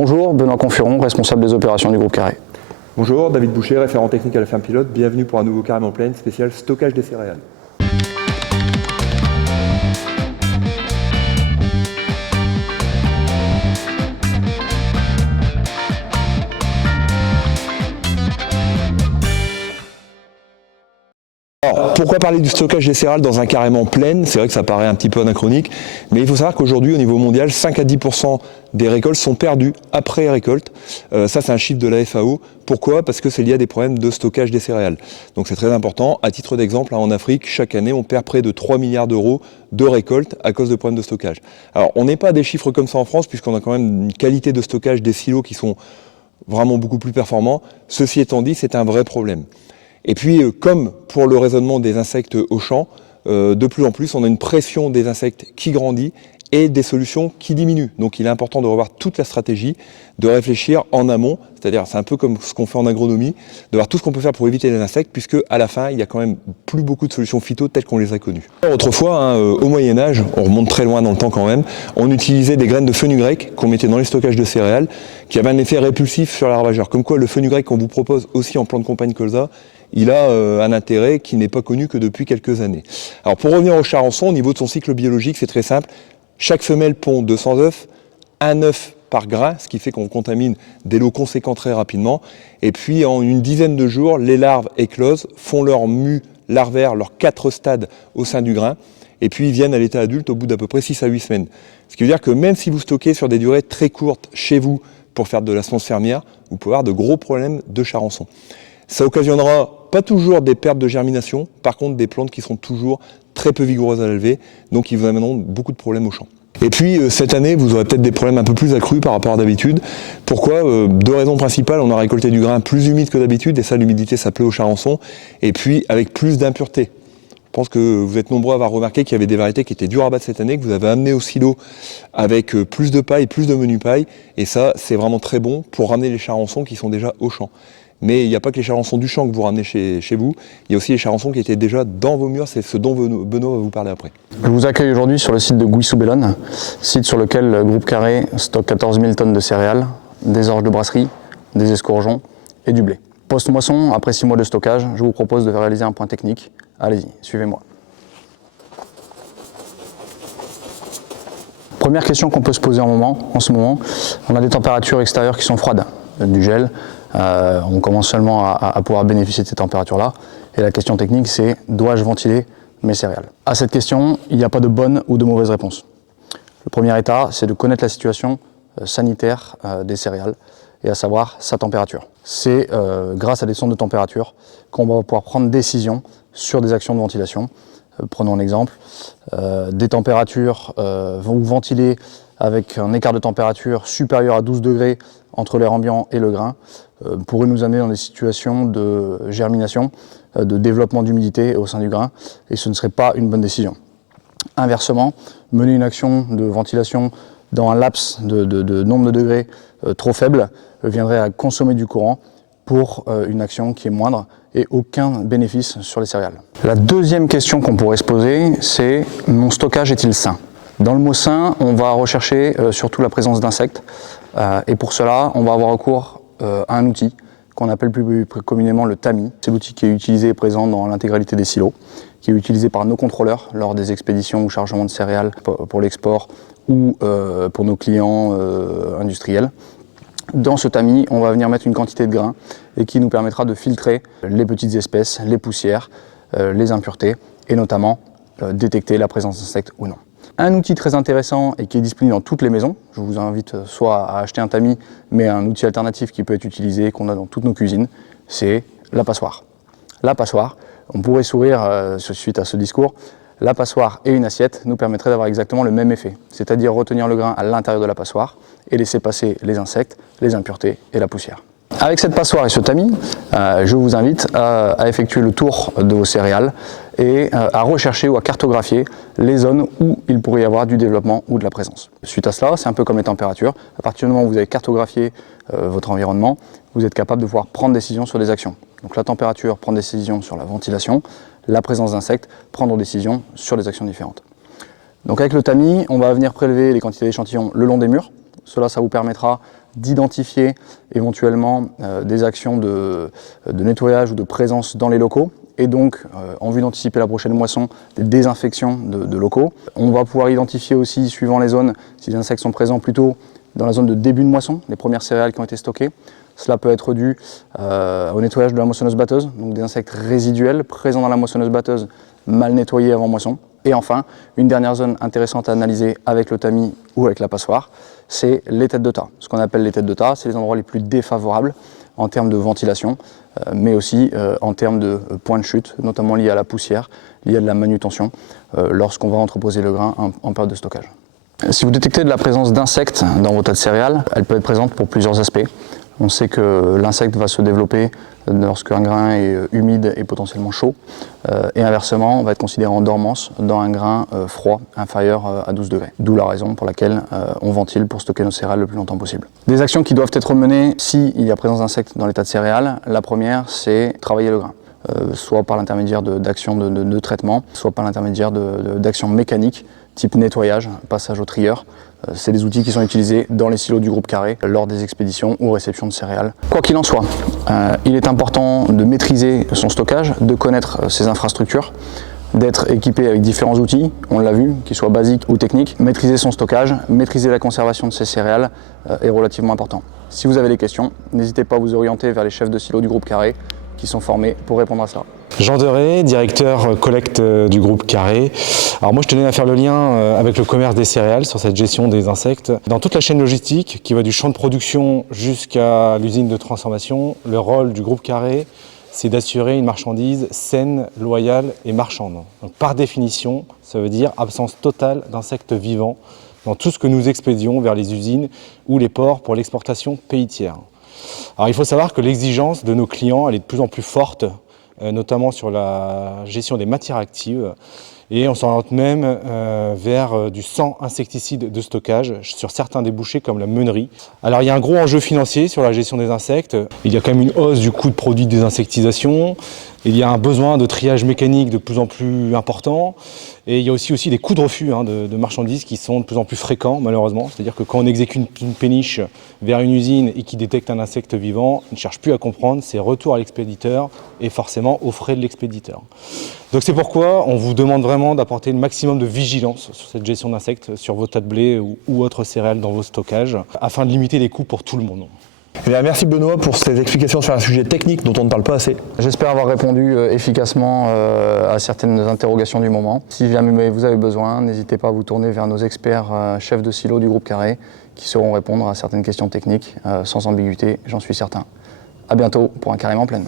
Bonjour, Benoît Confiron, responsable des opérations du groupe Carré. Bonjour, David Boucher, référent technique à la ferme pilote. Bienvenue pour un nouveau carême en plaine spécial stockage des céréales. Alors, pourquoi parler du stockage des céréales dans un carême en plaine? C'est vrai que ça paraît un petit peu anachronique, mais il faut savoir qu'aujourd'hui, au niveau mondial, 5 à 10% des récoltes sont perdues après récolte. Ça, c'est un chiffre de la FAO. Pourquoi? Parce que c'est lié à des problèmes de stockage des céréales. Donc c'est très important. À titre d'exemple, en Afrique, chaque année, on perd près de 3 milliards d'euros de récoltes à cause de problèmes de stockage. Alors, on n'est pas à des chiffres comme ça en France, puisqu'on a quand même une qualité de stockage des silos qui sont vraiment beaucoup plus performants. Ceci étant dit, c'est un vrai problème. Et puis, comme pour le raisonnement des insectes au champ, de plus en plus, on a une pression des insectes qui grandit et des solutions qui diminuent. Donc, il est important de revoir toute la stratégie, de réfléchir en amont, c'est-à-dire c'est un peu comme ce qu'on fait en agronomie, de voir tout ce qu'on peut faire pour éviter les insectes, puisque à la fin, il y a quand même plus beaucoup de solutions phyto telles qu'on les a connues. Autrefois, au Moyen-Âge, on remonte très loin dans le temps quand même, on utilisait des graines de fenugrec qu'on mettait dans les stockages de céréales, qui avaient un effet répulsif sur la ravageur. Comme quoi, le fenugrec qu'on vous propose aussi en plan de campagne colza, il a un intérêt qui n'est pas connu que depuis quelques années. Alors pour revenir au charançon, au niveau de son cycle biologique, c'est très simple. Chaque femelle pond 200 œufs, un œuf par grain, ce qui fait qu'on contamine des lots conséquents très rapidement. Et puis en une dizaine de jours, les larves éclosent, font leur mue larvaire, leurs 4 stades au sein du grain, et puis ils viennent à l'état adulte au bout d'à peu près 6 à 8 semaines. Ce qui veut dire que même si vous stockez sur des durées très courtes chez vous pour faire de la semonce fermière, vous pouvez avoir de gros problèmes de charançon. Ça occasionnera pas toujours des pertes de germination, par contre des plantes qui seront toujours très peu vigoureuses à l'élever, donc ils vous amèneront beaucoup de problèmes au champ. Et puis cette année, vous aurez peut-être des problèmes un peu plus accrus par rapport à d'habitude. Pourquoi? Deux raisons principales. On a récolté du grain plus humide que d'habitude, et ça, l'humidité, ça plaît au charançon, et puis avec plus d'impuretés. Je pense que vous êtes nombreux à avoir remarqué qu'il y avait des variétés qui étaient dures à battre cette année, que vous avez amenées au silo avec plus de paille, plus de menu paille, et ça, c'est vraiment très bon pour ramener les charançons qui sont déjà au champ. Mais il n'y a pas que les charançons du champ que vous ramenez chez vous, il y a aussi les charançons qui étaient déjà dans vos murs, c'est ce dont Benoît va vous parler après. Je vous accueille aujourd'hui sur le site de Gouissou-Bellonne, site sur lequel le groupe Carré stocke 14 000 tonnes de céréales, des orges de brasserie, des escourgeons et du blé. Post-moisson, après 6 mois de stockage, je vous propose de réaliser un point technique. Allez-y, suivez-moi. Première question qu'on peut se poser en ce moment, on a des températures extérieures qui sont froides, du gel. On commence seulement à pouvoir bénéficier de ces températures-là. Et la question technique, c'est dois-je ventiler mes céréales? À cette question, il n'y a pas de bonne ou de mauvaise réponse. Le premier état, c'est de connaître la situation sanitaire des céréales et à savoir sa température. C'est grâce à des sondes de température qu'on va pouvoir prendre décision sur des actions de ventilation. Prenons un exemple, des températures vont ventiler avec un écart de température supérieur à 12 degrés entre l'air ambiant et le grain, pourrait nous amener dans des situations de germination, de développement d'humidité au sein du grain, et ce ne serait pas une bonne décision. Inversement, mener une action de ventilation dans un laps de nombre de degrés trop faible viendrait à consommer du courant pour une action qui est moindre et aucun bénéfice sur les céréales. La deuxième question qu'on pourrait se poser, c'est mon stockage est-il sain? Dans le mot sain, on va rechercher surtout la présence d'insectes et pour cela, on va avoir recours à un outil qu'on appelle plus communément le tamis. C'est l'outil qui est utilisé et présent dans l'intégralité des silos, qui est utilisé par nos contrôleurs lors des expéditions ou chargements de céréales pour l'export ou pour nos clients industriels. Dans ce tamis, on va venir mettre une quantité de grains et qui nous permettra de filtrer les petites espèces, les poussières, les impuretés et notamment détecter la présence d'insectes ou non. Un outil très intéressant et qui est disponible dans toutes les maisons, je vous invite soit à acheter un tamis, mais un outil alternatif qui peut être utilisé, qu'on a dans toutes nos cuisines, c'est la passoire. La passoire, on pourrait sourire suite à ce discours, la passoire et une assiette nous permettraient d'avoir exactement le même effet, c'est-à-dire retenir le grain à l'intérieur de la passoire et laisser passer les insectes, les impuretés et la poussière. Avec cette passoire et ce tamis, je vous invite à effectuer le tour de vos céréales et à rechercher ou à cartographier les zones où il pourrait y avoir du développement ou de la présence. Suite à cela, c'est un peu comme les températures. À partir du moment où vous avez cartographié votre environnement, vous êtes capable de pouvoir prendre des décisions sur des actions. Donc la température, prendre des décisions sur la ventilation, la présence d'insectes, prendre des décisions sur des actions différentes. Donc avec le tamis, on va venir prélever les quantités d'échantillons le long des murs. Cela, ça vous permettra d'identifier éventuellement des actions de nettoyage ou de présence dans les locaux, et donc, en vue d'anticiper la prochaine moisson, des désinfections de locaux. On va pouvoir identifier aussi, suivant les zones, si les insectes sont présents plutôt dans la zone de début de moisson, les premières céréales qui ont été stockées. Cela peut être dû au nettoyage de la moissonneuse-batteuse, donc des insectes résiduels présents dans la moissonneuse-batteuse, mal nettoyés avant moisson. Et enfin, une dernière zone intéressante à analyser avec le tamis ou avec la passoire, c'est les têtes de tas. Ce qu'on appelle les têtes de tas, c'est les endroits les plus défavorables en termes de ventilation, mais aussi en termes de points de chute, notamment liés à la poussière, liés à de la manutention, lorsqu'on va entreposer le grain en période de stockage. Si vous détectez de la présence d'insectes dans vos tas de céréales, elle peut être présente pour plusieurs aspects. On sait que l'insecte va se développer lorsqu'un grain est humide et potentiellement chaud, et inversement, on va être considéré en dormance dans un grain froid inférieur à 12 degrés. D'où la raison pour laquelle on ventile pour stocker nos céréales le plus longtemps possible. Des actions qui doivent être menées s'il y a présence d'insectes dans les tas de céréales, la première, c'est travailler le grain. Soit par l'intermédiaire d'actions de traitement, soit par l'intermédiaire d'actions mécaniques, type nettoyage, passage au trieur. C'est des outils qui sont utilisés dans les silos du groupe Carré lors des expéditions ou réceptions de céréales. Quoi qu'il en soit, il est important de maîtriser son stockage, de connaître ses infrastructures, d'être équipé avec différents outils, on l'a vu, qu'ils soient basiques ou techniques. Maîtriser son stockage, maîtriser la conservation de ses céréales est relativement important. Si vous avez des questions, n'hésitez pas à vous orienter vers les chefs de silo du groupe Carré qui sont formés pour répondre à cela. Jean Deray, directeur collecte du groupe Carré. Alors moi je tenais à faire le lien avec le commerce des céréales sur cette gestion des insectes. Dans toute la chaîne logistique qui va du champ de production jusqu'à l'usine de transformation, le rôle du groupe Carré, c'est d'assurer une marchandise saine, loyale et marchande. Donc, par définition, ça veut dire absence totale d'insectes vivants dans tout ce que nous expédions vers les usines ou les ports pour l'exportation pays tiers. Alors il faut savoir que l'exigence de nos clients elle est de plus en plus forte, notamment sur la gestion des matières actives. Et on s'oriente même vers du sans insecticide de stockage sur certains débouchés comme la meunerie. Alors il y a un gros enjeu financier sur la gestion des insectes. Il y a quand même une hausse du coût de produits de désinsectisation. Il y a un besoin de triage mécanique de plus en plus important. Et il y a aussi des coûts de refus de marchandises qui sont de plus en plus fréquents malheureusement. C'est-à-dire que quand on exécute une péniche vers une usine et qui détecte un insecte vivant, on ne cherche plus à comprendre, c'est retour à l'expéditeur et forcément aux frais de l'expéditeur. Donc c'est pourquoi on vous demande vraiment d'apporter le maximum de vigilance sur cette gestion d'insectes, sur vos tas de blé ou autres céréales dans vos stockages, afin de limiter les coûts pour tout le monde. Eh bien, merci Benoît pour ces explications sur un sujet technique dont on ne parle pas assez. J'espère avoir répondu efficacement à certaines interrogations du moment. Si jamais vous avez besoin, n'hésitez pas à vous tourner vers nos experts chefs de silo du groupe Carré qui sauront répondre à certaines questions techniques sans ambiguïté, j'en suis certain. À bientôt pour un Carrément Plaine.